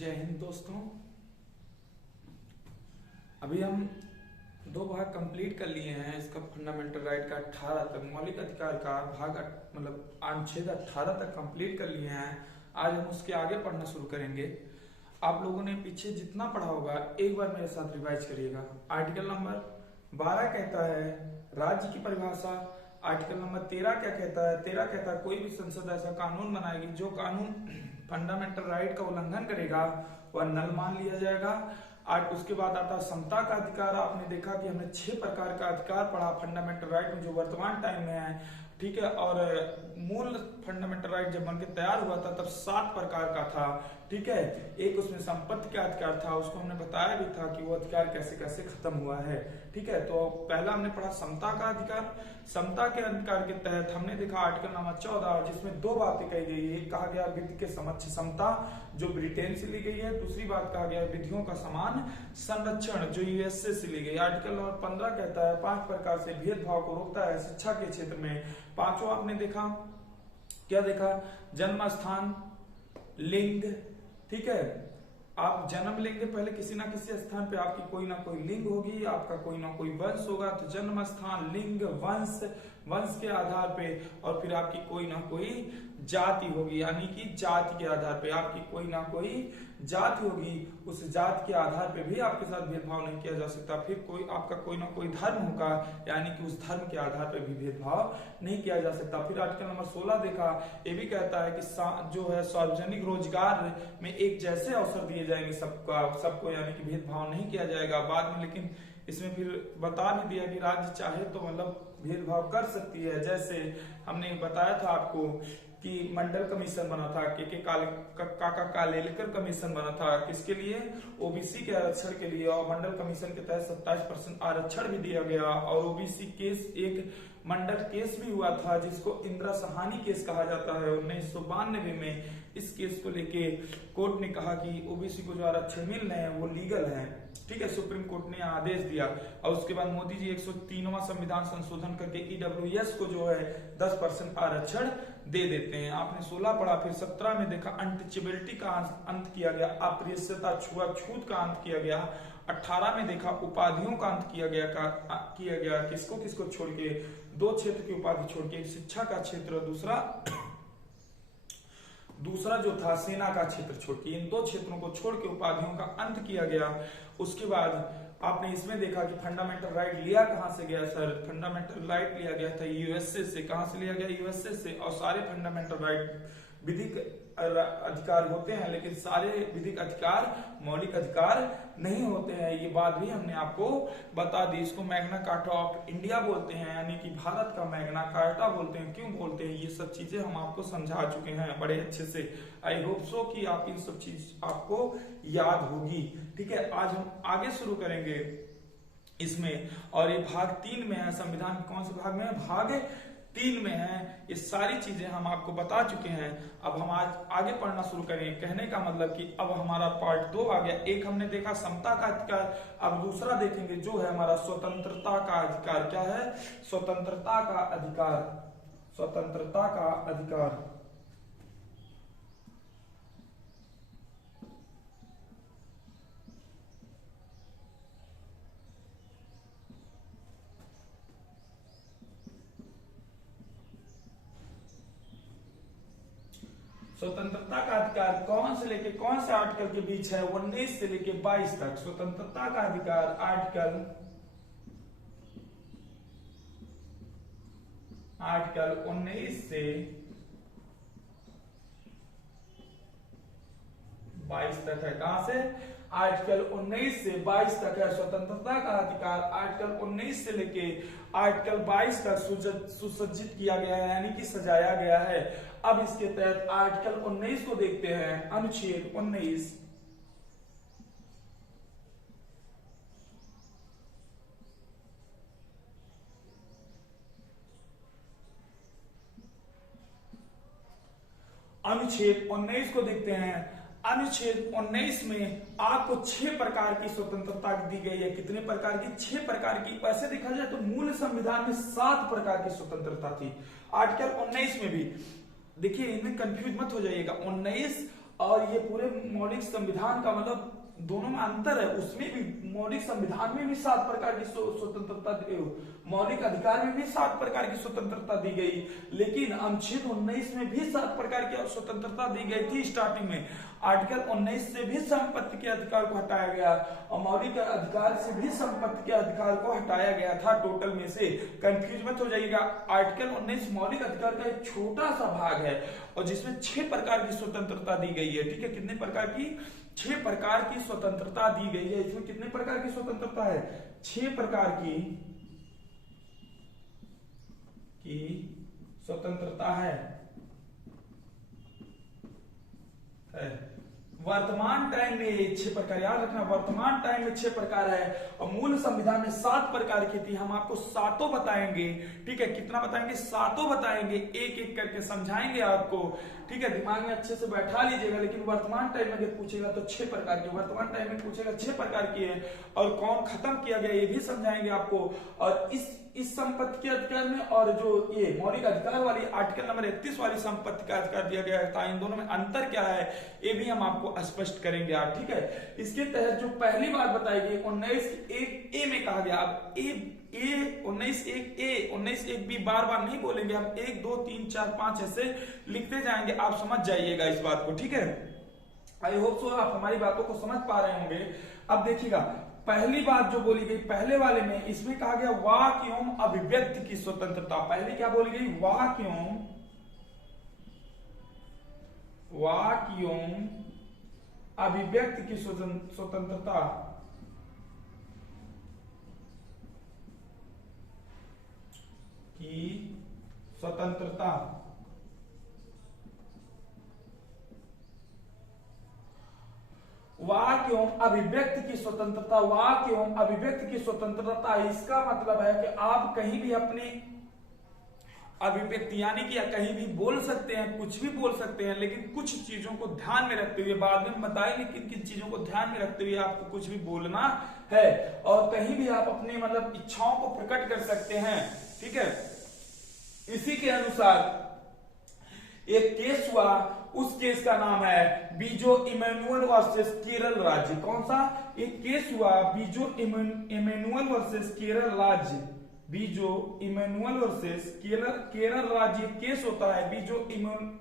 जय हिंद दोस्तों। अभी हम दो भाग कंप्लीट कर लिए हैं इसका फंडामेंटल राइट का 18 तक, मौलिक अधिकार का भाग मतलब अनुच्छेद 18 तक कंप्लीट कर लिए हैं। आज हम उसके आगे पढ़ना शुरू करेंगे। आप लोगों ने पीछे जितना पढ़ा होगा एक बार मेरे साथ रिवाइज करिएगा। आर्टिकल नंबर 12 कहता है राज्य की परिभाषा। आर्टिकल नंबर 13 क्या कहता है? 13 कहता है कोई भी संसद ऐसा कानून बनाएगी जो कानून फंडामेंटल राइट का उल्लंघन करेगा वह नल मान लिया जाएगा। आज उसके बाद आता है समता का अधिकार। आपने देखा कि हमने 6 प्रकार का अधिकार पढ़ा फंडामेंटल राइट में जो वर्तमान टाइम में है, ठीक है। और मूल फंडामेंटल राइट जब बनकर तैयार हुआ था तब 7 प्रकार का था, ठीक है। एक उसमें संपत्ति का अधिकार था, उसको हमने बताया भी था कि वो अधिकार कैसे कैसे खत्म हुआ है, ठीक है। तो पहला हमने पढ़ा समता का अधिकार। समता के अधिकार के तहत हमने देखा आर्टिकल नंबर 14 जिसमें 2 बातें कही गई है। एक कहा गया विधि के समक्ष समता जो ब्रिटेन से ली गई है, दूसरी बात कहा गया विधियों का समान संरक्षण जो यूएसए से ली गई। आर्टिकल नंबर 15 कहता है 5 प्रकार से भेदभाव को रोकता है शिक्षा के क्षेत्र में। 5वां आपने देखा, क्या देखा? जन्म स्थान, लिंग, ठीक है। आप जन्म लेंगे पहले किसी ना किसी स्थान पे आपकी कोई ना कोई लिंग होगी, आपका कोई ना कोई वंश होगा। तो जन्म स्थान, लिंग, वंश, वंश के आधार पे और फिर आपकी कोई ना कोई जाति होगी, यानी कि जाति के आधार पे आपकी कोई ना कोई जाति होगी। उस जाति के आधार पे भी आपके साथ भेदभाव नहीं किया जा सकता। फिर कोई आपका कोई ना कोई धर्म होगा, यानी कि उस धर्म के आधार पे भी भेदभाव नहीं किया जा सकता। फिर आर्टिकल नंबर 16 देखा, ये भी कहता है कि जो है सार्वजनिक रोजगार में एक जैसे अवसर दिए जाएंगे सबको, यानी कि भेदभाव नहीं किया जाएगा। बाद में लेकिन इसमें फिर बता भी दिया कि राज्य चाहे तो मतलब भेदभाव कर सकती है। जैसे हमने बताया था आपको कि मंडल कमीशन बना था, काका कालेलकर कमीशन बना था, किसके लिए? ओबीसी के आरक्षण के लिए। और मंडल कमीशन के तहत 27% आरक्षण भी दिया गया। और ओबीसी केस, एक मंडल केस भी हुआ था जिसको इंदिरा सहानी केस कहा जाता है। 1992 में इस केस को लेके कोर्ट ने कहा कि ओबीसी को जो आरक्षण मिल रहे हैं वो लीगल है, ठीक है। सुप्रीम कोर्ट ने आदेश दिया। और उसके बाद मोदी जी 103वां संविधान संशोधन करके ईडब्ल्यूएस को जो है 10% आरक्षण दे देते हैं। आपने 16 पढ़ा। फिर 17 में देखा अनटचेबिलिटी का अंत किया गया, अप्रियता छुआछूत का अंत किया गया। 18 में देखा उपाधियों का अंत किया गया। किसको किसको छोड़ के? 2 क्षेत्र की उपाधि छोड़ के, एक शिक्षा का क्षेत्र, दूसरा जो था सेना का क्षेत्र छोड़ के, इन 2 क्षेत्रों को छोड़ के उपाधियों का अंत किया गया। उसके बाद आपने इसमें देखा कि फंडामेंटल राइट लिया कहां से गया सर? फंडामेंटल राइट लिया गया था यूएसए से। कहां से लिया गया? यूएसए से। और सारे फंडामेंटल राइट विधिक अधिकार होते हैं, लेकिन सारे विधिक अधिकार मौलिक अधिकार नहीं होते हैं। ये बात भी हमने आपको बता दी। इसको मैग्ना कार्टा ऑफ इंडिया बोलते हैं, यानी कि भारत का मैग्ना कार्टा बोलते हैं। क्यों बोलते हैं? ये सब चीजें हम आपको समझा चुके हैं बड़े अच्छे से। आई होप सो कि आप इन सब चीज आपको याद होगी, ठीक है। आज हम आगे शुरू करेंगे इसमें, और ये भाग 3 में है। संविधान के कौन से भाग में है? भाग 3 में है। ये सारी चीजें हम आपको बता चुके हैं। अब हम आज आगे पढ़ना शुरू करेंगे। कहने का मतलब कि अब हमारा पार्ट 2 आ गया। एक हमने देखा समता का अधिकार, अब दूसरा देखेंगे जो है हमारा स्वतंत्रता का अधिकार। क्या है? स्वतंत्रता का अधिकार। स्वतंत्रता का अधिकार। स्वतंत्रता का अधिकार कौन से लेके कौन से आर्टिकल के बीच है? 19 से लेके 22 तक। स्वतंत्रता का अधिकार आर्टिकल 19 से 22 तक है। कहां से? आर्टिकल 19 से 22 तक है स्वतंत्रता का अधिकार। आर्टिकल 19 से लेके आर्टिकल 22 तक सुसज्जित किया गया है, यानी कि सजाया गया है। अब इसके तहत आर्टिकल 19 को देखते हैं। अनुच्छेद 19। अनुच्छेद 19 को देखते हैं। अनुच्छेद 19 में आपको 6 प्रकार की स्वतंत्रता दी गई है। कितने प्रकार की? 6 प्रकार की। वैसे देखा जाए तो मूल संविधान में 7 प्रकार की स्वतंत्रता थी। आर्टिकल 19 में भी देखिए, इनमें कंफ्यूज मत हो जाइएगा। 19 और ये पूरे मौलिक संविधान का मतलब दोनों में अंतर है। उसमें भी मौलिक संविधान में भी 7 प्रकार की स्वतंत्रता दी गई, मौलिक अधिकार में भी 7 प्रकार की स्वतंत्रता दी गई, लेकिन अनुच्छेद 19 में भी 7 प्रकार की स्वतंत्रता दी गई थी स्टार्टिंग में। आर्टिकल 19 से भी संपत्ति के अधिकार को हटाया गया और मौलिक अधिकार से भी संपत्ति के अधिकार को हटाया गया था टोटल में से। कंफ्यूज मत हो जाइएगा, आर्टिकल 19 मौलिक अधिकार का एक छोटा सा भाग है और जिसमें 6 प्रकार की स्वतंत्रता दी गई है। ठीक है, कितने प्रकार की? 6 प्रकार की स्वतंत्रता दी गई है। इसमें कितने प्रकार की स्वतंत्रता है? 6 प्रकार की स्वतंत्रता है। वर्तमान टाइम में 6 प्रकार, याद रखना, वर्तमान टाइम में 6 प्रकार है और मूल संविधान में 7 प्रकार की थी। हम आपको 7 बताएंगे। ठीक है, कितना बताएंगे? 7 बताएंगे, एक एक करके समझाएंगे आपको। ठीक है, दिमाग में अच्छे से बैठा लीजिएगा। लेकिन वर्तमान टाइम में अगर पूछेगा तो 6 प्रकार की, वर्तमान टाइम में पूछेगा 6 प्रकार की है और कौन खत्म किया गया ये भी समझाएंगे आपको। और इस संपत्ति के अधिकार में और जो ये मौलिक अधिकार वाली आर्टिकल नंबर 31 वाली संपत्ति का अधिकार दिया गया है, इन दोनों में अंतर क्या है ये भी हम आपको स्पष्ट करेंगे आप। ठीक है, इसके तहत जो पहली बात बताई गई 19(1)(a) में कहा गया। अब 19(1)(a) बार बार नहीं बोलेंगे हम, 1 2 3 4 5 ऐसे लिखते जाएंगे, आप समझ जाइएगा इस बात को। ठीक है, आई होप सो आप हमारी बातों को समझ पा रहे होंगे। अब देखिएगा, पहली बात जो बोली गई पहले वाले में, इसमें कहा गया वाक एवं अभिव्यक्ति की स्वतंत्रता। पहले क्या बोली गई? वाक एवं अभिव्यक्ति की स्वतंत्रता वाक एवं अभिव्यक्ति की स्वतंत्रता, वाक एवं अभिव्यक्ति की स्वतंत्रता, इसका मतलब है कि आप कहीं भी अपनी अभिव्यक्ति यानी कि कहीं भी बोल सकते हैं, कुछ भी बोल सकते हैं, लेकिन कुछ चीजों को ध्यान में रखते हुए, बाद में बताएंगे किन किन चीजों को ध्यान में रखते हुए आपको कुछ भी बोलना है। और कहीं भी आप अपनी मतलब इच्छाओं को प्रकट कर सकते हैं। ठीक है, इसी के अनुसार एक केस हुआ, उस केस का नाम है बीजो इमैनुअल वर्सेस केरल राज्य। कौन सा? एक केस हुआ बीजो इमैनुअल वर्सेस केरल राज्य, बीजो इमैनुअल वर्सेस केरल राज्य केस होता है। बीजो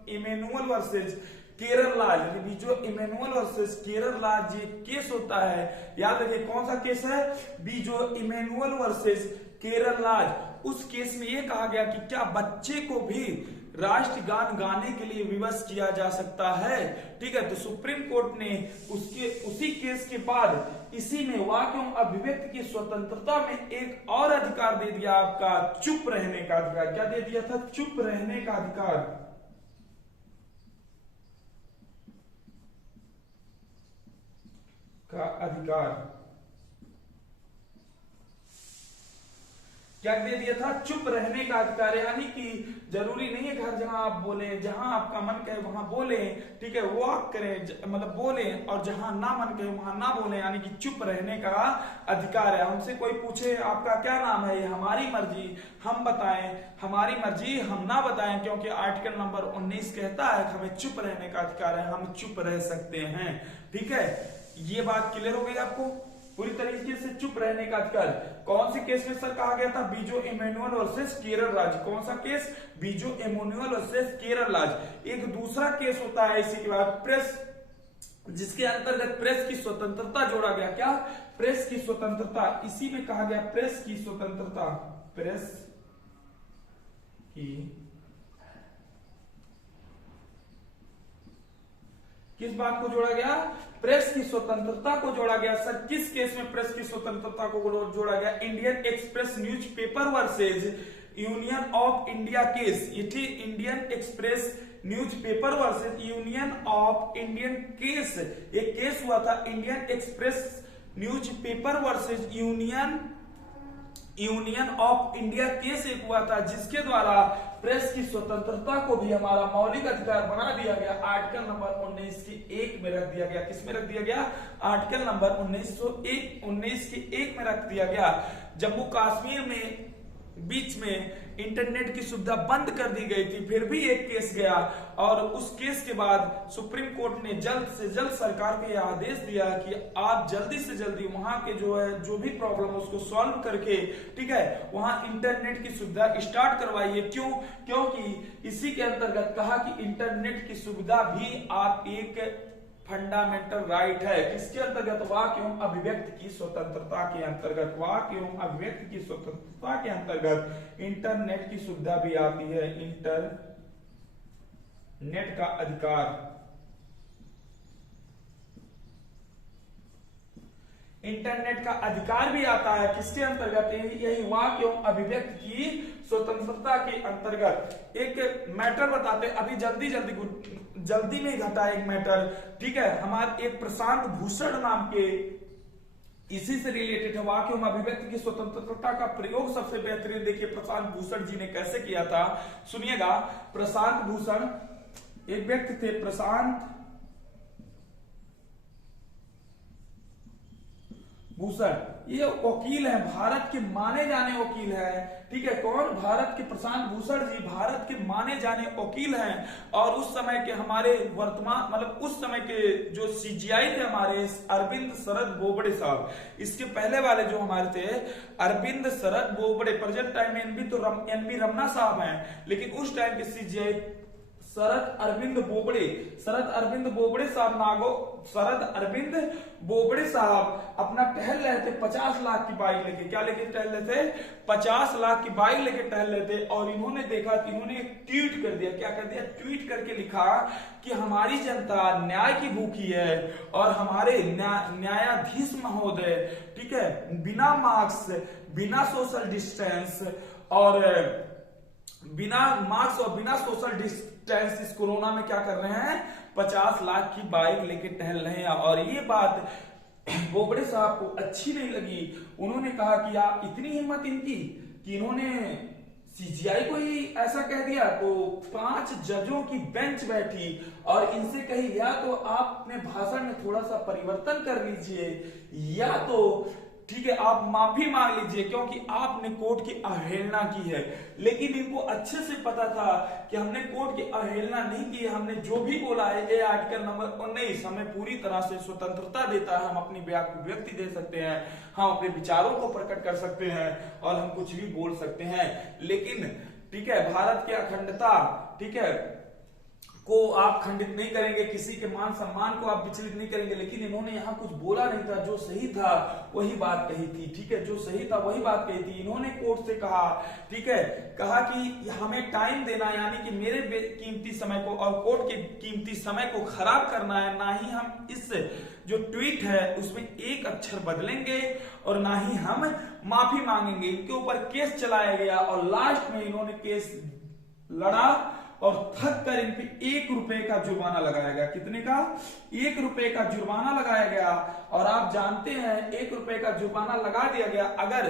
इमैनुअल वर्सेस केरल राज्य, बीजो इमैनुअल वर्सेस केरल राज्य केस होता है। याद रखिए कौन सा केस है? बीजो इमैनुअल वर्सेस केरल राज्य। उस केस में यह कहा गया कि क्या बच्चे को भी राष्ट्रगान गाने के लिए विवश किया जा सकता है। ठीक है, तो सुप्रीम कोर्ट ने उसी केस के बाद इसी में वाक एवं अभिव्यक्ति की स्वतंत्रता में एक और अधिकार दे दिया, आपका चुप रहने का अधिकार। क्या दे दिया था? चुप रहने का अधिकार। क्या दे दिया था? चुप रहने का अधिकार। यानी कि जरूरी नहीं है घर जहां आप बोले, जहां आपका मन कहे वहां बोले। ठीक है, वॉक करें मतलब बोले, और जहां ना मन कहे वहां ना बोले, यानी कि चुप रहने का अधिकार है। हमसे कोई पूछे आपका क्या नाम है, हमारी मर्जी हम बताएं, हमारी मर्जी हम ना बताएं, क्योंकि आर्टिकल नंबर 19 कहता है कि हमें चुप रहने का अधिकार है, हम चुप रह सकते हैं। ठीक है, ये बात क्लियर हो गई आपको? पूरी तरीके से चुप रहने का अधिकार। कौन से केस में सर कहा गया था? बीजो इमैनुअल वर्सेस केरल राज्य। कौन सा केस? बीजो इमैनुअल वर्सेस केरल राज्य। एक दूसरा केस होता है इसी के बाद प्रेस, जिसके अंतर्गत प्रेस की स्वतंत्रता जोड़ा गया। क्या? प्रेस की स्वतंत्रता। इसी में कहा गया प्रेस की स्वतंत्रता, प्रेस की किस बात को जोड़ा गया? प्रेस की स्वतंत्रता को जोड़ा गया। सर किस केस में प्रेस की स्वतंत्रता को जोड़ा गया? Indian express newspaper versus union of India case. ये थी Indian express newspaper versus union of Indian case. एक केस हुआ था Indian express newspaper versus union of India case एक हुआ था, जिसके द्वारा प्रेस की स्वतंत्रता को भी हमारा मौलिक अधिकार बना दिया गया। आर्टिकल नंबर 19 के 1 में रख दिया गया। किसमें रख दिया गया? आर्टिकल नंबर 19 के 1 में रख दिया गया। जम्मू कश्मीर में बीच में इंटरनेट की सुविधा बंद कर दी गई थी, फिर भी एक केस गया और उस केस के बाद सुप्रीम कोर्ट ने जल्द से जल्द सरकार को यह आदेश दिया कि आप जल्दी से जल्दी वहां के जो भी प्रॉब्लम है उसको सॉल्व करके, ठीक है, वहां इंटरनेट की सुविधा स्टार्ट करवाइए। क्यों? क्योंकि इसी के अंतर्गत कहा कि इंटरनेट की सुविधा भी आप एक फंडामेंटल राइट है। किसके अंतर्गत? वाक एवं अभिव्यक्ति की स्वतंत्रता के अंतर्गत। वाक एवं अभिव्यक्ति की स्वतंत्रता के अंतर्गत इंटरनेट की सुविधा भी आती है। इंटरनेट का अधिकार, इंटरनेट का अधिकार भी आता है किसके अंतर्गत? यही वाक एवं अभिव्यक्ति की स्वतंत्रता के अंतर्गत। एक मैटर बताते अभी जल्दी में घटा एक मैटर, ठीक है, हमारे एक प्रशांत भूषण नाम के, इसी से रिलेटेड है। वाक एवं अभिव्यक्ति की स्वतंत्रता का प्रयोग सबसे बेहतरीन देखिए प्रशांत भूषण जी ने कैसे किया था, सुनिएगा। प्रशांत भूषण एक व्यक्ति थे, प्रशांत भूषण, ये वकील है, भारत के माने जाने वकील है, ठीक है। कौन? भारत के प्रशांत भूषण जी भारत के माने जाने वकील हैं। और उस समय के हमारे वर्तमान मतलब उस समय के जो सीजीआई थे हमारे अरविंद शरद बोबड़े साहब, इसके पहले वाले जो हमारे थे अरविंद शरद बोबड़े, प्रेजेंट टाइम में एनबी रमना साहब हैं, लेकिन उस टाइम के सीजीआई शरद अरविंद बोबड़े साहब अपना टहल रहे थे 50 लाख की बाइक लेके। क्या लेके टहल रहे थे? 50 लाख की बाइक लेके टहल रहे थे और इन्होंने देखा कि इन्होंने एक ट्वीट कर दिया। क्या कर दिया? ट्वीट करके लिखा कि हमारी जनता न्याय की भूखी है और हमारे न्यायाधीश महोदय, ठीक है, बिना मास्क, बिना सोशल डिस्टेंस और बिना सोशल डिस्टेंस इस कोरोना में क्या कर रहे हैं? 50 लाख की बाइक लेके टहल रहे हैं। और ये बात बोबड़े साहब को अच्छी नहीं लगी। उन्होंने कहा कि आप इतनी हिम्मत इनकी कि इन्होंने सीजीआई को ही ऐसा कह दिया। तो 5 जजों की बेंच बैठी और इनसे कही या तो आप अपने भाषण में थोड़ा सा परिवर्तन कर लीजिए या तो, ठीक है, आप माफी मांग लीजिए क्योंकि आपने कोर्ट की अवहेलना की है। लेकिन इनको अच्छे से पता था कि हमने कोर्ट की अवहेलना नहीं की है, हमने जो भी बोला है ये आर्टिकल नंबर 19 हमें पूरी तरह से स्वतंत्रता देता है। हम अपनी व्यक्ति दे सकते हैं, हम अपने विचारों को प्रकट कर सकते हैं और हम कुछ भी बोल सकते हैं। लेकिन ठीक है, भारत की अखंडता, ठीक है, को आप खंडित नहीं करेंगे, किसी के मान सम्मान को आप विचलित नहीं करेंगे। लेकिन इन्होंने यहाँ कुछ बोला नहीं था, जो सही था वही बात कही थी, ठीक है, जो सही था वही बात कही थी। इन्होंने कोर्ट से कहा, ठीक है, कहा कि हमें टाइम देना, यानी कि मेरे कीमती समय को और कोर्ट के कीमती समय को खराब करना है। ना ही हम इस जो ट्वीट है उसमें एक अक्षर बदलेंगे और ना ही हम माफी मांगेंगे। इनके ऊपर केस चलाया गया और लास्ट में इन्होंने केस लड़ा और थक कर इन पे 1 रुपए का जुर्माना लगाया गया। कितने का? 1 रुपए का जुर्माना लगाया गया। और आप जानते हैं 1 रुपए का जुर्माना लगा दिया गया। अगर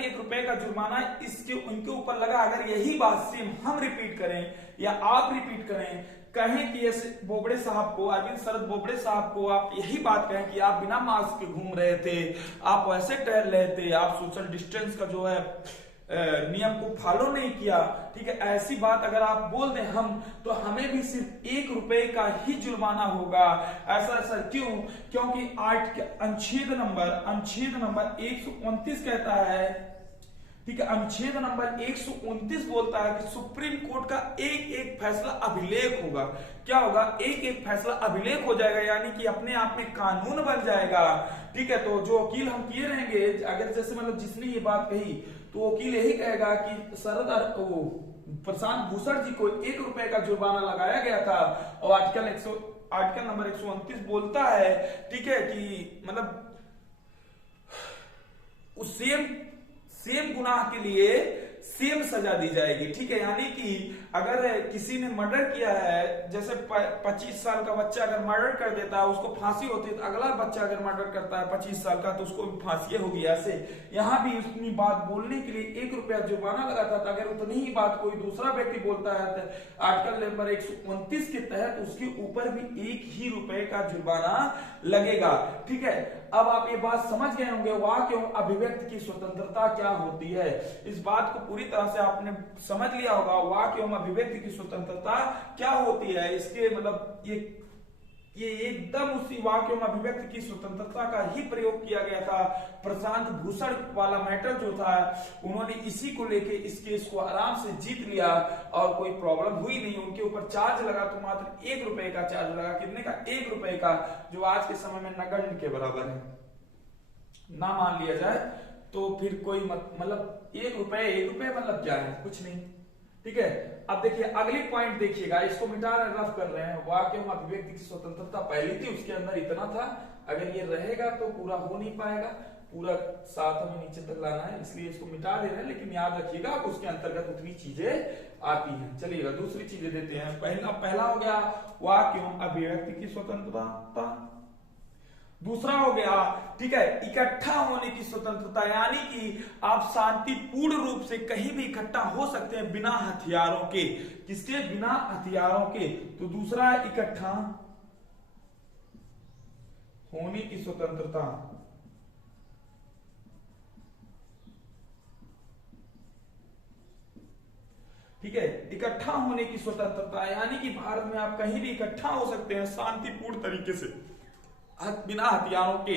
1 रुपए का जुर्माना उनके ऊपर लगा, अगर यही बात सेम हम रिपीट करें या आप रिपीट करें, कहें कि ऐसे बोबड़े साहब को, अरविंद शरद बोबड़े साहब को आप यही बात कहें कि आप बिना मास्क के घूम रहे थे, आप वैसे टहल रहे थे, आप सोशल डिस्टेंस का जो है नियम को फॉलो नहीं किया, ठीक है, ऐसी बात अगर आप बोल दें हम, तो हमें भी सिर्फ 1 रुपए का ही जुर्माना होगा। ऐसा सर क्यों? क्योंकि अनुच्छेद नंबर 129 कहता है, ठीक है, अनुच्छेद नंबर 129 बोलता है कि सुप्रीम कोर्ट का एक फैसला अभिलेख होगा। क्या होगा? एक फैसला अभिलेख हो जाएगा, यानी कि अपने आप में कानून बन जाएगा, ठीक है। तो जो वकील हम किए रहेंगे, अगर जैसे मतलब जिसने ये बात कही, तो वकील यही कहेगा कि प्रशांत भूषण जी को 1 रुपए का जुर्माना लगाया गया था और आर्टिकल नंबर 129 बोलता है, ठीक है, कि मतलब उस सेम गुनाह के लिए सेम सजा दी जाएगी, ठीक है। यानी कि अगर किसी ने मर्डर किया है, जैसे 25 साल का बच्चा अगर मर्डर कर देता है उसको फांसी होती है, तो अगला बच्चा अगर मर्डर करता है 25 साल का तो उसको फांसी होगी। ऐसे यहाँ भी उतनी बात बोलने के लिए 1 रुपया जुर्माना लगाता था। अगर उतनी ही बात कोई दूसरा व्यक्ति बोलता है तो आर्टिकल नंबर 129 के तहत उसके ऊपर भी 1 ही रुपए का जुर्माना लगेगा। ठीक है, अब आप ये बात समझ गए होंगे वाक्य एवं अभिव्यक्ति की स्वतंत्रता क्या होती है। इस बात को पूरी तरह से आपने समझ लिया होगा, वाक्य एवं अभिव्यक्ति की स्वतंत्रता क्या होती है। इसके मतलब ये एकदम उसी वाक्य एवं अभिव्यक्ति की स्वतंत्रता का ही प्रयोग किया गया था। प्रशांत भूषण वाला मैटर जो था, उन्होंने इसी को लेके इस केस को आराम से जीत लिया और कोई प्रॉब्लम हुई नहीं। उनके ऊपर चार्ज लगा तो मात्र 1 रुपए का चार्ज लगा। कितने का? 1 रुपए का, जो आज के समय में नगण्य के बराबर है। ना मान लिया जाए तो फिर कोई मतलब 1 रुपए मतलब क्या है? कुछ नहीं। ठीक है, अब देखिए अगली पॉइंट देखिएगा, इसको मिटा रफ कर रहे हैं। वाक्य एवं अभिव्यक्ति की स्वतंत्रता पहली थी, उसके अंदर इतना था। अगर ये रहेगा तो पूरा हो नहीं पाएगा, पूरा साथ हमें नीचे तक लाना है, इसलिए इसको मिटा दे रहे हैं। लेकिन याद रखिएगा उसके अंतर्गत उतनी चीजें आती हैं। चलिएगा दूसरी चीजें देते हैं। पहला हो गया वाक्य एवं अभिव्यक्ति की स्वतंत्रता। दूसरा हो गया, ठीक है, इकट्ठा होने की स्वतंत्रता, यानी कि आप शांतिपूर्ण रूप से कहीं भी इकट्ठा हो सकते हैं बिना हथियारों के। किसके? बिना हथियारों के। तो दूसरा है इकट्ठा होने की स्वतंत्रता। ठीक है, इकट्ठा होने की स्वतंत्रता यानी कि भारत में आप कहीं भी इकट्ठा हो सकते हैं शांतिपूर्ण तरीके से बिना हथियारों के।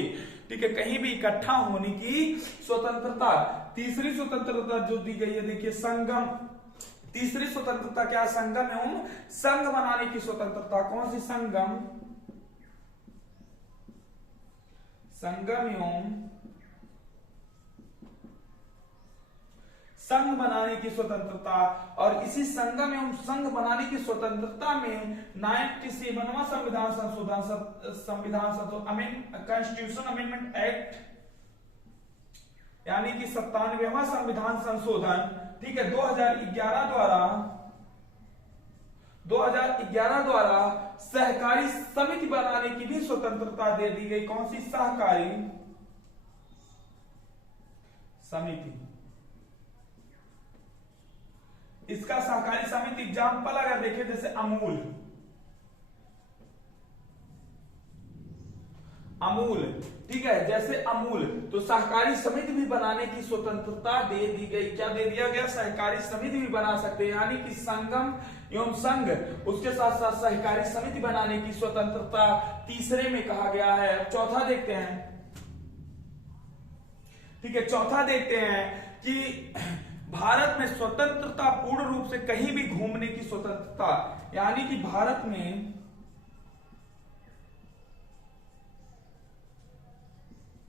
ठीक है, कहीं भी इकट्ठा होने की स्वतंत्रता। तीसरी स्वतंत्रता जो दी गई है, देखिए संगम। तीसरी स्वतंत्रता क्या? संगम एवं संघ बनाने की स्वतंत्रता। कौन सी? संगम, संगम एवं संघ बनाने की स्वतंत्रता। और इसी संगम एवं संघ बनाने की स्वतंत्रता में 97वां संविधान कॉन्स्टिट्यूशन अमेंडमेंट एक्ट, यानी कि 97वां संविधान संशोधन, ठीक है, 2011 द्वारा सहकारी समिति बनाने की भी स्वतंत्रता दे दी गई। कौन सी? सहकारी समिति। इसका सहकारी समिति एग्जाम्पल अगर देखें, जैसे अमूल, ठीक है, जैसे अमूल, तो सहकारी समिति भी बनाने की स्वतंत्रता दे दी गई। क्या दे दिया गया? सहकारी समिति भी बना सकते हैं, यानी कि संगम एवं संघ, उसके साथ साथ सहकारी समिति बनाने की स्वतंत्रता तीसरे में कहा गया है। चौथा देखते हैं, ठीक है, चौथा देखते हैं कि भारत में स्वतंत्रता पूर्ण रूप से कहीं भी घूमने की स्वतंत्रता, यानी कि भारत में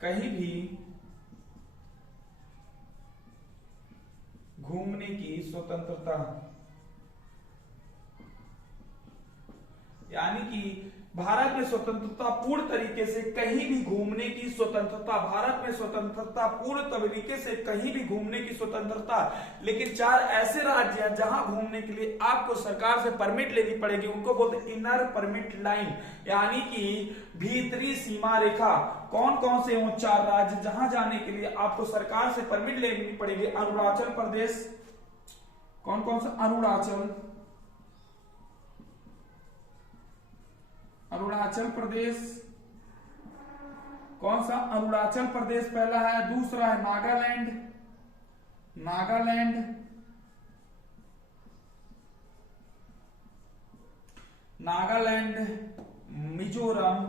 कहीं भी घूमने की स्वतंत्रता, यानी कि भारत में स्वतंत्रता पूर्ण तरीके से कहीं भी घूमने की स्वतंत्रता। भारत में स्वतंत्रता पूर्ण तरीके से कहीं भी घूमने की स्वतंत्रता। लेकिन 4 ऐसे राज्य हैं जहां घूमने के लिए आपको सरकार से परमिट लेनी पड़ेगी, उनको बोलते हैं इनर परमिट लाइन, यानी कि भीतरी सीमा रेखा। कौन कौन से वो 4 राज्य जहां जाने के लिए आपको सरकार से परमिट लेनी पड़ेगी? अरुणाचल प्रदेश। कौन कौन सा? अरुणाचल प्रदेश। कौन सा? अरुणाचल प्रदेश पहला है। दूसरा है नागालैंड, मिजोरम।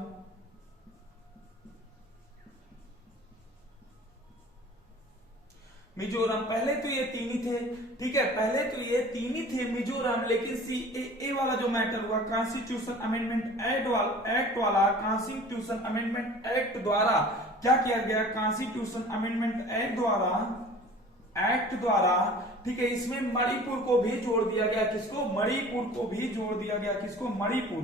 पहले तो ये 3 ही थे, ठीक है, पहले तो ये 3 ही थे मिजोरम। लेकिन सीएए वाला जो मैटर हुआ, कॉन्स्टिट्यूशन अमेंडमेंट एक्ट वाला, कॉन्स्टिट्यूशन अमेंडमेंट एक्ट द्वारा क्या किया गया? कॉन्स्टिट्यूशन अमेंडमेंट एक्ट द्वारा, ठीक है, इसमें मणिपुर को भी जोड़ दिया गया। किसको? मणिपुर को भी जोड़ दिया गया। किसको? मणिपुर।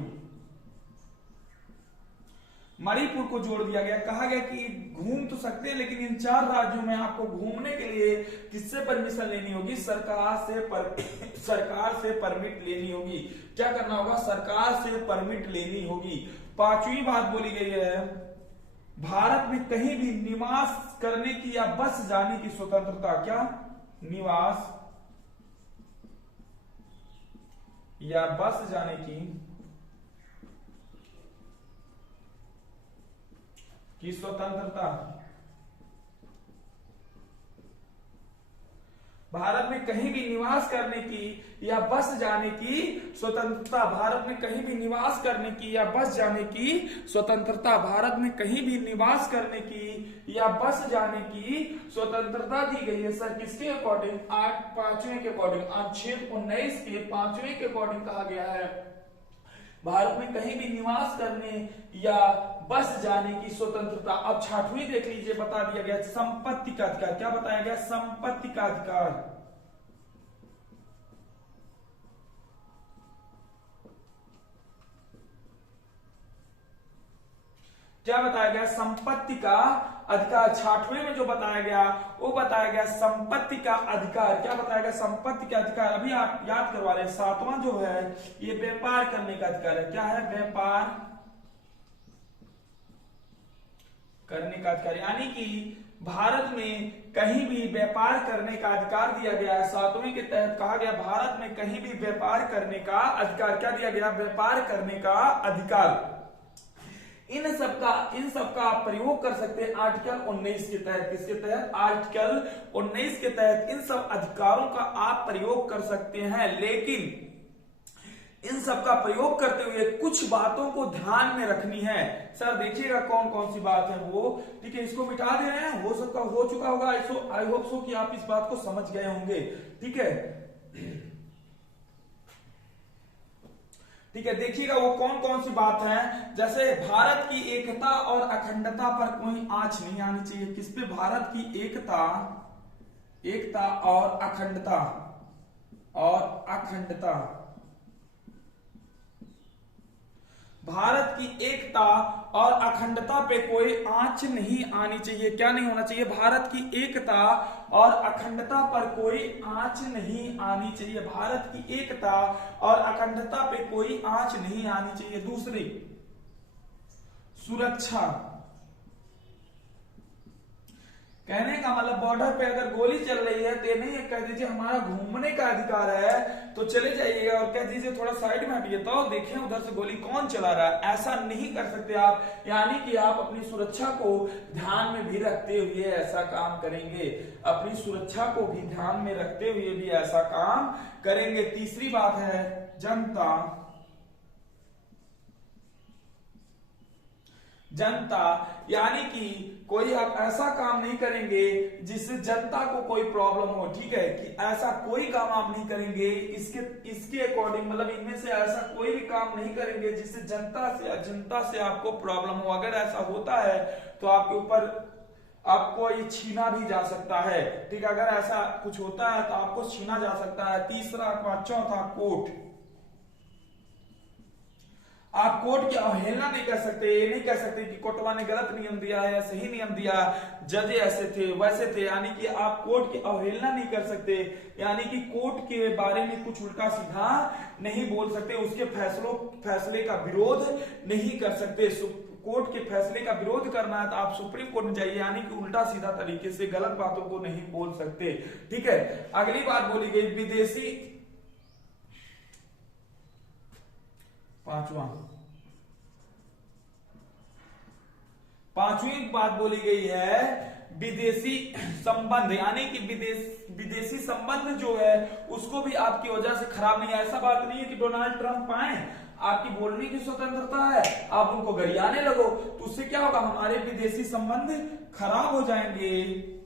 मणिपुर को जोड़ दिया गया। कहा गया कि घूम तो सकते हैं लेकिन इन 4 राज्यों में आपको घूमने के लिए किससे परमिशन लेनी होगी? सरकार से परमिट लेनी होगी। क्या करना होगा? सरकार से परमिट लेनी होगी। 5वीं बात बोली गई है, भारत में कहीं भी निवास करने की या बस जाने की स्वतंत्रता। क्या? निवास या बस जाने की स्वतंत्रता। भारत में कहीं भी निवास करने की या बस जाने की स्वतंत्रता। भारत में कहीं भी निवास करने की या बस जाने की स्वतंत्रता। भारत में कहीं भी निवास करने की या बस जाने की स्वतंत्रता दी गई है। सर किसके अकॉर्डिंग? 5वें के अकॉर्डिंग, अनुच्छेद 19 के 5वें के अकॉर्डिंग कहा गया है भारत में कहीं भी निवास करने या बस जाने की स्वतंत्रता। अब 6वीं देख लीजिए, बता दिया गया संपत्ति का अधिकार। क्या बताया गया? संपत्ति का अधिकार। क्या बताया गया? संपत्ति का अधिकार। 6वें में जो बताया गया वो बताया गया संपत्ति का अधिकार। क्या बताया गया? संपत्ति का अधिकार। अभी आप याद करवा रहे हैं। 7वां जो है ये व्यापार करने का अधिकार है। क्या है? व्यापार करने का अधिकार, यानी कि भारत में कहीं भी व्यापार करने का अधिकार दिया गया है। 7वें के तहत कहा गया भारत में कहीं भी व्यापार करने का अधिकार। क्या दिया गया? व्यापार करने का अधिकार। इन सबका आप प्रयोग कर सकते हैं आर्टिकल 19 के तहत। किसके तहत? आर्टिकल 19 के तहत इन सब अधिकारों का आप प्रयोग कर सकते हैं, लेकिन इन सब का प्रयोग करते हुए कुछ बातों को ध्यान में रखनी है। सर देखिएगा कौन कौन सी बात है वो। ठीक है, इसको मिटा दे रहे हैं, हो चुका होगा। आई होप सो कि आप इस बात को समझ गए होंगे। ठीक है, ठीक है, देखिएगा वो कौन कौन सी बात है। जैसे भारत की एकता और अखंडता पर कोई आंच नहीं आनी चाहिए। किस पे? भारत की एकता और अखंडता भारत की एकता और अखंडता पे कोई आंच नहीं आनी चाहिए। क्या नहीं होना चाहिए? भारत की एकता और अखंडता पर कोई आंच नहीं आनी चाहिए। भारत की एकता और अखंडता पे कोई आंच नहीं आनी चाहिए। दूसरी, सुरक्षा। कहने का मतलब बॉर्डर पे अगर गोली चल रही है तो नहीं कह दीजिए हमारा घूमने का अधिकार है तो चले जाइएगा और कह दीजिए थोड़ा साइड में हटिए तो देखें उधर से गोली कौन चला रहा है। ऐसा नहीं कर सकते आप, यानी कि आप अपनी सुरक्षा को ध्यान में भी रखते हुए ऐसा काम करेंगे। अपनी सुरक्षा को भी ध्यान में रखते हुए भी ऐसा काम करेंगे। तीसरी बात है जनता, यानी कि कोई आप ऐसा काम नहीं करेंगे जिससे जनता को कोई प्रॉब्लम हो। ठीक है, कि ऐसा कोई काम आप नहीं करेंगे इसके अकॉर्डिंग, मतलब इनमें से ऐसा कोई भी काम नहीं करेंगे जिससे जनता से आपको प्रॉब्लम हो। अगर ऐसा होता है तो आपके ऊपर आपको ये छीना भी जा सकता है। ठीक है, अगर ऐसा कुछ होता है तो आपको छीना जा सकता है। तीसरा, चौथा, कोर्ट। आप कोर्ट की अवहेलना नहीं कर सकते। ये नहीं कह सकते कि कोर्टवा ने गलत नियम दिया है या सही नियम दिया, जज ऐसे थे वैसे थे, यानी कि आप कोर्ट की अवहेलना नहीं कर सकते। यानी कि कोर्ट के बारे में कुछ उल्टा सीधा नहीं बोल सकते, उसके फैसले का विरोध नहीं कर सकते। कोर्ट के फैसले का विरोध करना है तो आप सुप्रीम कोर्ट में जाइए, यानी कि उल्टा सीधा तरीके से गलत बातों को नहीं बोल सकते। ठीक है, अगली बात बोली गई विदेशी, पांचवी बात बोली गई है विदेशी संबंध, यानी कि विदेशी संबंध जो है उसको भी आपकी वजह से खराब नहीं है। ऐसा बात नहीं है कि डोनाल्ड ट्रंप आए, आपकी बोलने की स्वतंत्रता है, आप उनको गरियाने लगो तो उससे क्या होगा? हमारे विदेशी संबंध खराब हो जाएंगे।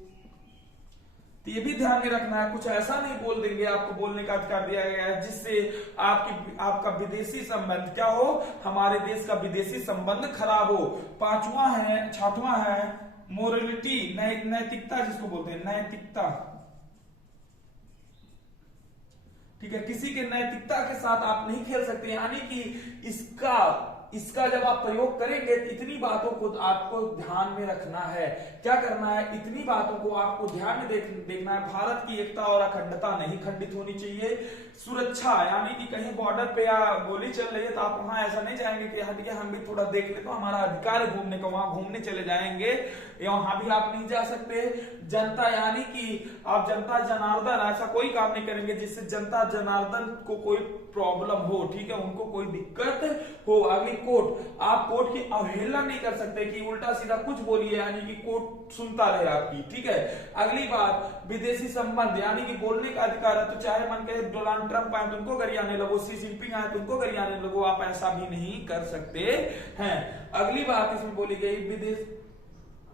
तो ये भी ध्यान में रखना है, कुछ ऐसा नहीं बोल देंगे, आपको बोलने का अधिकार दिया गया है जिससे आपका विदेशी संबंध क्या हो, हमारे देश का विदेशी संबंध खराब हो। छठवां है मोरलिटी, नैतिकता जिसको बोलते हैं, नैतिकता। ठीक है, किसी के नैतिकता के साथ आप नहीं खेल सकते, यानी कि इसका जब आप प्रयोग करेंगे तो इतनी बातों को आपको ध्यान में रखना है। क्या करना है, इतनी बातों को आपको ध्यान में देखना है। भारत की एकता और अखंडता नहीं खंडित होनी चाहिए। सुरक्षा यानी कि कहीं बॉर्डर पे या गोली चल रही है तो आप वहां ऐसा नहीं जाएंगे कि हटिए हम भी थोड़ा देख ले, तो हमारा अधिकार है घूमने का, वहां घूमने चले जाएंगे, वहां भी आप नहीं जा सकते। जनता यानी कि आप जनता जनार्दन ऐसा कोई काम नहीं करेंगे जिससे जनता जनार्दन को कोई प्रॉब्लम हो, ठीक है, उनको कोई दिक्कत हो। अगली कोर्ट, आप कोर्ट की अवहेलना नहीं कर सकते कि उल्टा सीधा कुछ बोलिए यानी कि कोर्ट सुनता रहे आपकी, ठीक है। अगली बात, विदेशी संबंध यानी कि बोलने का अधिकार है, तो चाहे मन कहे डोनाल्ड ट्रंप आए तो उनको गरियाने लगो, शी जिनपिंग आए तो उनको गरियाने लगो, आप ऐसा भी नहीं कर सकते हैं। अगली बात इसमें बोली गई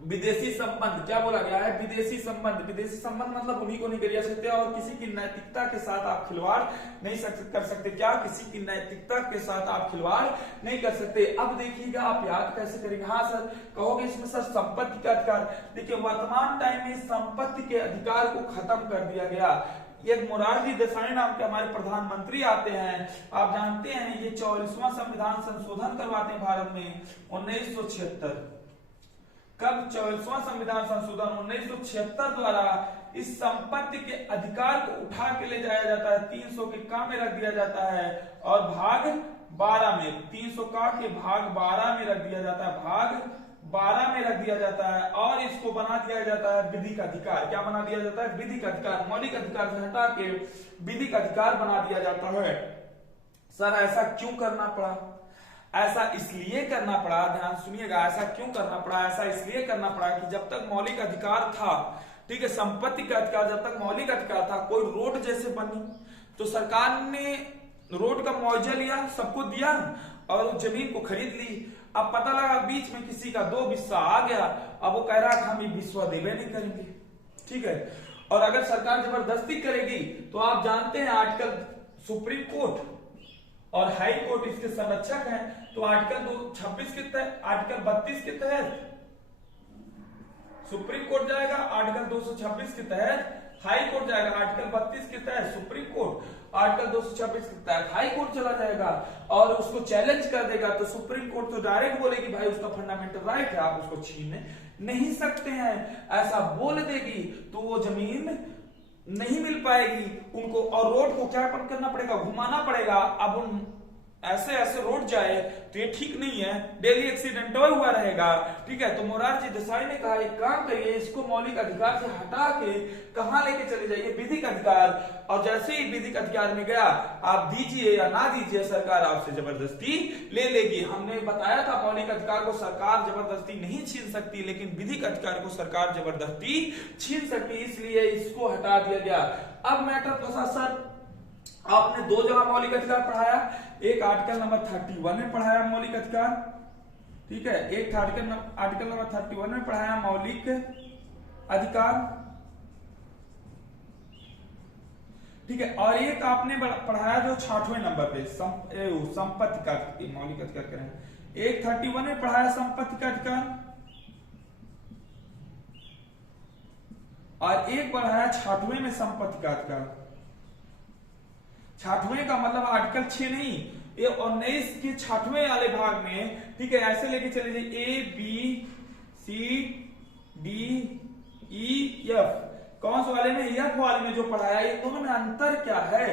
विदेशी संबंध, क्या बोला गया है, विदेशी संबंध। विदेशी संबंध मतलब उन्हीं को नहीं गरिया सकते और किसी की नैतिकता के साथ आप खिलवाड़ नहीं कर सकते। क्या, किसी की नैतिकता के साथ आप खिलवाड़ नहीं कर सकते। अब देखिएगा आप याद कैसे करेंगे। हाँ सर कहोगे इसमें सर संपत्ति का अधिकार, देखिए वर्तमान टाइम में संपत्ति के अधिकार को खत्म कर दिया गया। एक मोरारजी देसाई नाम के हमारे प्रधानमंत्री आते हैं, आप जानते हैं ये 44वां संविधान संशोधन करवाते हैं भारत में 1976। कब 44वां संविधान संशोधन 1976 द्वारा इस संपत्ति के अधिकार को उठा के ले जाया जाता है, 300 के काम में रख दिया जाता है और भाग 12 में 300 का के भाग 12 में रख दिया जाता है, भाग 12 में रख दिया जाता है और इसको बना दिया जाता है विधिक अधिकार। क्या बना दिया जाता है, विधिक अधिकार। मौलिक अधिकार से हटा के विधिक अधिकार बना दिया जाता है। सर ऐसा क्यों करना पड़ा, ऐसा इसलिए करना पड़ा, ध्यान सुनिएगा, ऐसा क्यों करना पड़ा, ऐसा इसलिए करना पड़ा कि जब तक मौलिक अधिकार था, ठीक है, संपत्ति का अधिकार, जब तक मौलिक अधिकार था, कोई रोड जैसे बनी तो सरकार ने रोड का मुआवजा लिया, सबको दिया और उस जमीन को खरीद ली। अब पता लगा बीच में किसी का 2 हिस्सा आ गया, अब वो कह रहा है हम ये हिस्सा देवे नहीं करेंगे, ठीक है। और अगर सरकार जबरदस्ती करेगी तो आप जानते हैं आजकल सुप्रीम कोर्ट और हाई कोर्ट इसके संरक्षक हैं, तो आर्टिकल 226 के तहत, आर्टिकल 32 के तहत सुप्रीम कोर्ट जाएगा, आर्टिकल 226 के तहत हाई कोर्ट जाएगा, आर्टिकल 32 के तहत सुप्रीम कोर्ट, आर्टिकल 226 के तहत हाई कोर्ट चला जाएगा और उसको चैलेंज कर देगा तो सुप्रीम कोर्ट तो डायरेक्ट बोलेगी भाई उसका फंडामेंटल राइट है, आप उसको छीन नहीं सकते हैं। ऐसा बोल देगी तो वो जमीन नहीं मिल पाएगी उनको और रोड को क्या करना पड़ेगा, घुमाना पड़ेगा। अब उन ऐसे ऐसे रोड जाए तो ये ठीक नहीं है, डेली एक्सीडेंट हुआ रहेगा, ठीक है। तो मोरारजी देसाई ने कहा एक काम करिए, इसको मौलिक अधिकार से हटा के कहां लेके चले जाइए, विधिक अधिकार। और जैसे ही विधिक अधिकार में गया, आप दीजिए या ना दीजिए सरकार आपसे जबरदस्ती ले लेगी। हमने बताया था मौलिक अधिकार को सरकार जबरदस्ती नहीं छीन सकती, लेकिन विधिक अधिकार को सरकार जबरदस्ती छीन सकती, इसलिए इसको हटा दिया गया। अब मैटर फंसा सर, आपने 2 जगह मौलिक अधिकार पढ़ाया, एक आर्टिकल नंबर 31 में पढ़ाया मौलिक अधिकार, ठीक है, एक आर्टिकल नंबर 31 में पढ़ाया मौलिक अधिकार, ठीक है, और एक आपने पढ़ाया जो 66वें नंबर पे संपत्ति का मौलिक अधिकार करें, एक 31 में पढ़ाया संपत्ति का अधिकार और एक पढ़ाया 66वें में संपत्ति का अधिकार। 66वें का मतलब आर्टिकल 6 नहीं, ये 19 के 66वें वाले भाग में, ठीक है, ऐसे लेके चले जाइए A B C D E F, कौन से वाले में, F वाले में जो पढ़ाया, ये दोनों में अंतर क्या है।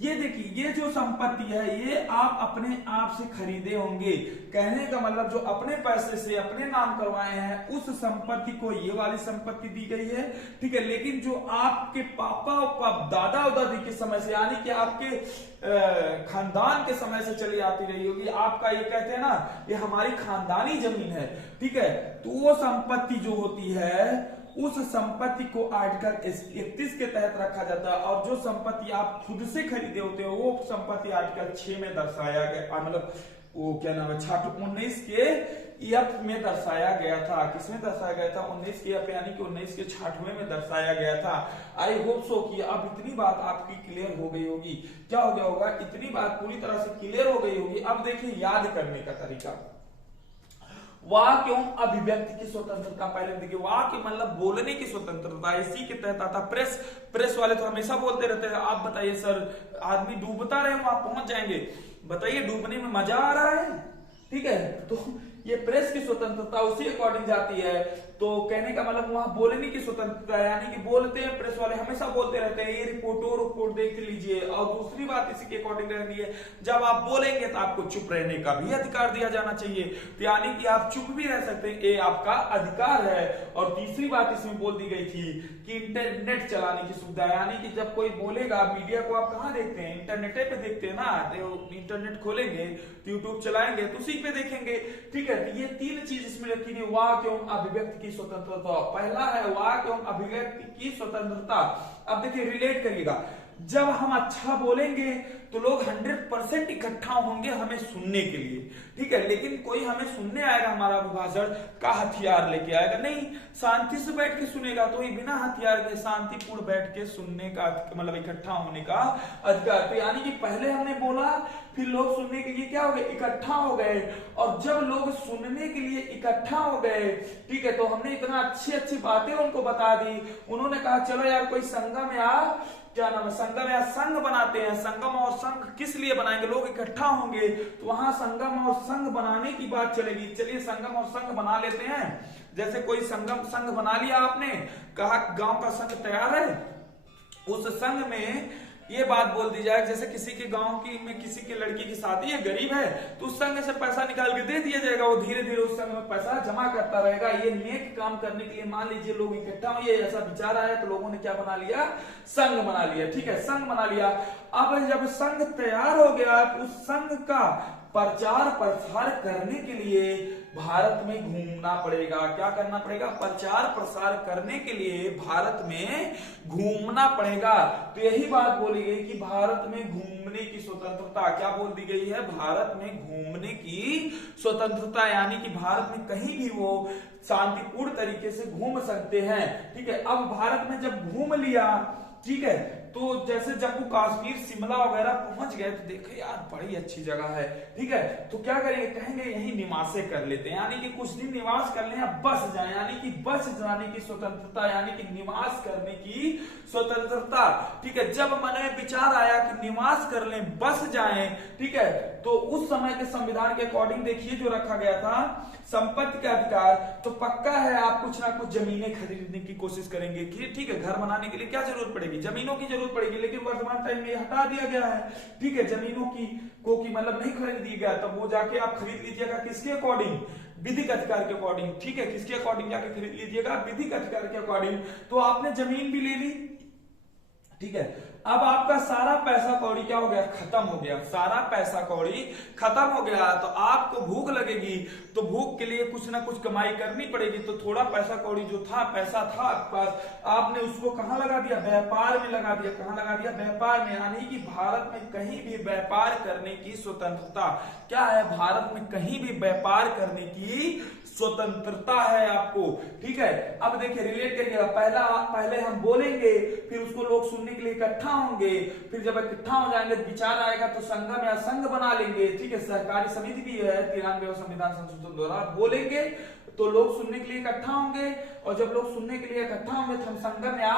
ये देखिए, ये जो संपत्ति है ये आप अपने आप से खरीदे होंगे, कहने का मतलब जो अपने पैसे से अपने नाम करवाए हैं उस संपत्ति को ये वाली संपत्ति दी गई है, ठीक है। लेकिन जो आपके पापा और दादा और दादी के समय से यानी कि आपके खानदान के समय से चली आती रही होगी, आपका ये कहते हैं ना ये हमारी खानदानी जमीन है, ठीक है, तो वो संपत्ति जो होती है उस संपत्ति को आर्टिकल 31 के तहत रखा जाता है और जो संपत्ति आप खुद से खरीदे होते हो वो संपत्ति आर्टिकल 6 में दर्शाया गया, मतलब वो क्या नाम है 19 के एफ में दर्शाया गया था। किसमें दर्शाया गया था, 19 के एफ यानी कि 19 के 66वें में दर्शाया गया था। आई होप सो कि अब इतनी बात आपकी क्लियर हो गई होगी। क्या हो गया होगा, इतनी बात पूरी तरह से क्लियर हो गई होगी। अब देखिए याद करने का तरीका, वाक्य एवं अभिव्यक्ति की स्वतंत्रता। पहले देखिए वाक्य मतलब बोलने की स्वतंत्रता, इसी के तहत आता। प्रेस वाले तो हमेशा बोलते रहते हैं, आप बताइए सर आदमी डूबता रहे वहां पहुंच जाएंगे, बताइए डूबने में मजा आ रहा है, ठीक है। तो ये प्रेस की स्वतंत्रता उसी अकॉर्डिंग जाती है। तो कहने का मतलब वहां बोलने की स्वतंत्रता है, यानी कि बोलते हैं प्रेस वाले हमेशा बोलते रहते हैं, ये रिपोर्ट देख लीजिए। और दूसरी बात इसी के अकॉर्डिंग रहनी है, जब आप बोलेंगे तो आपको चुप रहने का भी अधिकार दिया जाना चाहिए, तो यानी कि आप चुप भी रह सकते हैं, ये आपका अधिकार है। और तीसरी बात इसमें बोल दी गई थी कि इंटरनेट चलाने की सुविधा, यानी कि जब कोई बोलेगा, मीडिया को आप कहाँ देखते हैं, इंटरनेट पे देखते हैं ना, तो इंटरनेट खोलेंगे, यूट्यूब चलाएंगे तो उसी पे देखेंगे, ठीक है। तो ये तीन चीज इसमें रखी गई, वाक एवं अभिव्यक्ति की स्वतंत्रता। पहला है वाक एवं अभिव्यक्ति की स्वतंत्रता। अब देखिए रिलेट करिएगा, जब हम अच्छा बोलेंगे तो लोग 100% इकट्ठा होंगे हमें सुनने के लिए, ठीक है। लेकिन कोई हमें सुनने आएगा, हमारा अभिभाषण का हथियार लेके आएगा नहीं, शांति से बैठ के सुनेगा, तो ये बिना हथियार के शांतिपूर्ण बैठ के सुनने का मतलब इकट्ठा होने का अधिकार। तो यानी कि पहले हमने बोला, फिर लोग सुनने के लिए क्या हो गए, इकट्ठा हो गए। और जब लोग सुनने के लिए इकट्ठा हो गए, ठीक है, तो हमने इतना अच्छी अच्छी बातें उनको बता दी। उन्होंने कहा चलो यार कोई संगम या क्या नाम है, संगम या संघ बनाते हैं। संगम और संघ किस लिए बनाएंगे, लोग इकट्ठा होंगे तो वहां संगम और संघ बनाने की बात चलेगी। चलिए संगम और संघ बना लेते हैं। जैसे कोई संघ बना लिया आपने, कहा गांव का संघ तैयार है, उस संघ में ये बात बोल दी जाए, जैसे किसी के गांव की में किसी की लड़की की शादी है, गरीब है, तो उस संघ से पैसा निकाल के दे दिया जाएगा, वो धीरे धीरे उस संघ में पैसा जमा करता रहेगा। ये नेक काम करने के लिए मान लीजिए लोग इकट्ठा हुए, ऐसा विचार आया तो लोगों ने क्या बना लिया, संघ बना लिया, ठीक है, संघ बना लिया। अब जब संघ तैयार हो गया तो उस संघ का प्रचार प्रसार करने के लिए भारत में घूमना पड़ेगा। क्या करना पड़ेगा, प्रचार प्रसार करने के लिए भारत में घूमना पड़ेगा। तो यही बात बोली गई कि भारत में घूमने की स्वतंत्रता, क्या बोल दी गई है, भारत में घूमने की स्वतंत्रता, यानी कि भारत में कहीं भी वो शांतिपूर्ण तरीके से घूम सकते हैं, ठीक है। अब भारत में जब घूम लिया, ठीक है, तो जैसे जम्मू कश्मीर शिमला वगैरह पहुंच गए तो देखे यार बड़ी अच्छी जगह है, ठीक है, तो क्या करेंगे, कहेंगे यही निवासे कर लेते हैं, यानी कि कुछ दिन निवास कर लें या बस जाए, यानी कि बस जाने की स्वतंत्रता, यानी कि निवास करने की स्वतंत्रता, ठीक है। जब मन में विचार आया कि निवास कर लें, बस जाएं, ठीक है, तो उस समय के संविधान के अकॉर्डिंग देखिए जो रखा गया था, संपत्ति का अधिकार, तो पक्का है आप कुछ ना कुछ जमीनें खरीदने की कोशिश करेंगे, ठीक है। घर बनाने के लिए क्या जरूरत पड़ेगी, जमीनों की जरूरत पड़ेगी, लेकिन वर्तमान टाइम में हटा दिया गया है, ठीक है, जमीनों की मतलब नहीं खरीद दी गया, तब वो जाके आप खरीद लीजिएगा किसके अकॉर्डिंग, विधिक अधिकार के अकॉर्डिंग, ठीक है, किसके अकॉर्डिंग जाके खरीद लीजिएगा, विधिक अधिकार के अकॉर्डिंग। तो आपने जमीन भी ले ली, ठीक है। अब आपका सारा पैसा कौड़ी क्या हो गया, खत्म हो गया, सारा पैसा कौड़ी खत्म हो गया, तो आपको भूख लगेगी, तो भूख के लिए कुछ ना कुछ कमाई करनी पड़ेगी। तो थोड़ा पैसा कौड़ी जो था, पैसा था आपके पास, आपने उसको कहां लगा दिया, व्यापार में लगा दिया। कहां लगा दिया, व्यापार में, यानी कि भारत में कहीं भी व्यापार करने की स्वतंत्रता क्या है, भारत में कहीं भी व्यापार करने की स्वतंत्रता है आपको, ठीक है। अब देखिए रिलेट करिएगा, पहले हम बोलेंगे, फिर उसको लोग सुनने के लिए इकट्ठा होंगे, फिर जब इकट्ठा हो जाएंगे विचार आएगा तो संगम या संघ बना लेंगे, ठीक है। सहकारी समिति भी है 93वें संविधान संशोधन द्वारा, बोलेंगे तो लोग सुनने के लिए इकट्ठा होंगे, और जब लोग सुनने के लिए इकट्ठा होंगे तो हम संगम या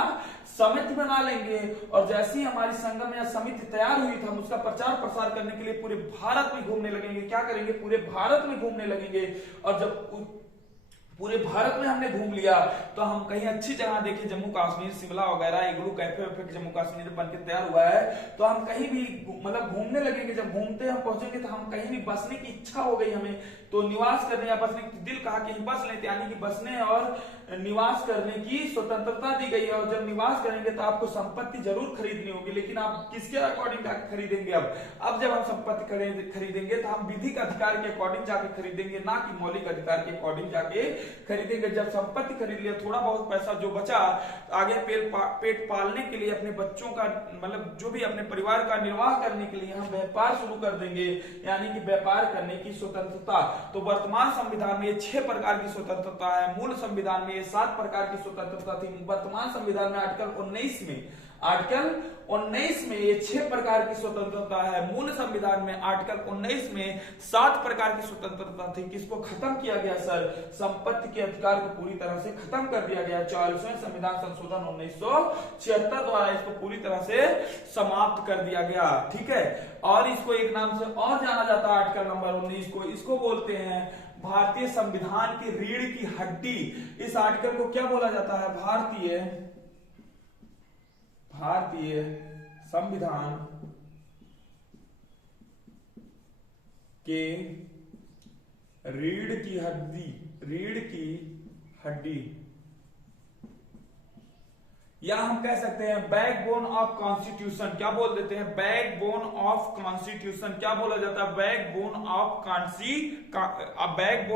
समिति बना लेंगे, और जैसे ही हमारी संगम या समिति तैयार हुई तो हम उसका प्रचार प्रसार करने के लिए पूरे भारत में घूमने लगेंगे। क्या करेंगे, पूरे भारत में घूमने लगेंगे, और जब पूरे भारत में हमने घूम लिया तो हम कहीं अच्छी जगह देखिए, जम्मू कश्मीर शिमला वगैरह इग्लू कैफे वैफे जम्मू कश्मीर बन के तैयार हुआ है, तो हम कहीं भी मतलब घूमने लगेंगे। जब घूमते हम पहुंचेंगे तो हम कहीं भी बसने की इच्छा हो गई हमें, तो निवास करने या बसने की दिल कहा कि बस लेते, यानी कि बसने और निवास करने की स्वतंत्रता दी गई है। और जब निवास करेंगे तो आपको संपत्ति जरूर खरीदनी होगी, लेकिन आप किसके अकॉर्डिंग जाकर खरीदेंगे, अब जब हम संपत्ति खरीदेंगे तो हम विधिक अधिकार के अकॉर्डिंग जाके खरीदेंगे, ना कि मौलिक अधिकार के अकॉर्डिंग जाके खरीदेंगे। जब संपत्ति खरीद लिया, थोड़ा बहुत पैसा जो बचा आगे पेट पालने के लिए, अपने बच्चों का मतलब जो भी अपने परिवार का निर्वाह करने के लिए हम व्यापार शुरू कर देंगे, यानी कि व्यापार करने की स्वतंत्रता। तो वर्तमान संविधान में 6 प्रकार की स्वतंत्रता है, मूल संविधान में 7 प्रकार की स्वतंत्रता थी। वर्तमान संविधान में आर्टिकल 19 में आर्टिकल 19 में ये 6 प्रकार की स्वतंत्रता है। मूल संविधान में आर्टिकल 19 में 7 प्रकार की स्वतंत्रता थी, किसको खत्म किया गया सर? संपत्ति के अधिकार को पूरी तरह से खत्म कर दिया गया। 44वें संविधान संशोधन 1976 द्वारा इसको पूरी तरह से समाप्त कर दिया गया। ठीक है, और इसको एक नाम से और जाना जाता है आर्टिकल नंबर 19 को, इसको बोलते हैं भारतीय संविधान की रीढ़ की हड्डी। इस आर्टिकल को क्या बोला जाता है? भारतीय संविधान के रीढ़ की हड्डी, या हम कह सकते हैं बैकबोन ऑफ कॉन्स्टिट्यूशन। क्या बोल देते हैं? Backbone of constitution. क्या बोला जाता है? Backbone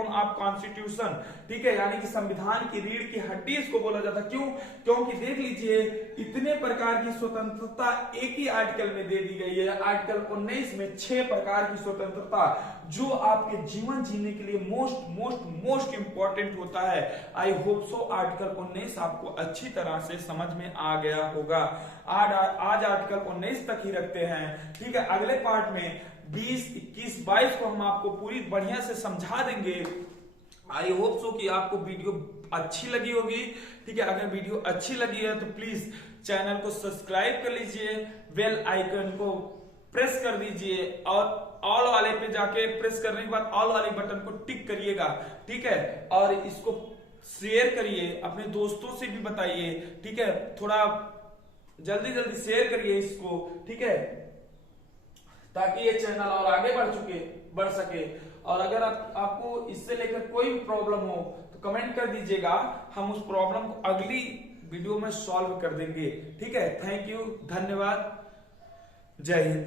of constitution. ठीक है, यानी कि संविधान की रीढ़ की हड्डी इसको बोला जाता है। क्यों? क्योंकि देख लीजिए इतने प्रकार की स्वतंत्रता एक ही आर्टिकल में दे दी गई है। आर्टिकल 19 में 6 प्रकार की स्वतंत्रता जो आपके जीवन जीने के लिए मोस्ट इंपॉर्टेंट होता है। आई होप सो आर्टिकल 19 आपको अच्छी तरह से समझ में आ गया होगा। आज आर्टिकल 19 तक ही रखते हैं। ठीक है, अगले पार्ट में 20, 21, 22 को हम आपको पूरी बढ़िया से समझा देंगे। आई होप सो कि आपको वीडियो अच्छी लगी होगी। ठीक है, अगर वीडियो अच्छी लगी है तो प्लीज चैनल को सब्सक्राइब कर लीजिए, बेल आइकन को प्रेस कर दीजिए और ऑल वाले पे जाके प्रेस करने के बाद ऑल वाले बटन को टिक करिएगा। ठीक है, और इसको शेयर करिए, अपने दोस्तों से भी बताइए। ठीक है, थोड़ा जल्दी शेयर करिए इसको। ठीक है, ताकि ये चैनल और आगे बढ़ सके। और अगर आपको इससे लेकर कोई भी प्रॉब्लम हो तो कमेंट कर दीजिएगा, हम उस प्रॉब्लम को अगली वीडियो में सॉल्व कर देंगे। ठीक है, थैंक यू, धन्यवाद, जय हिंद।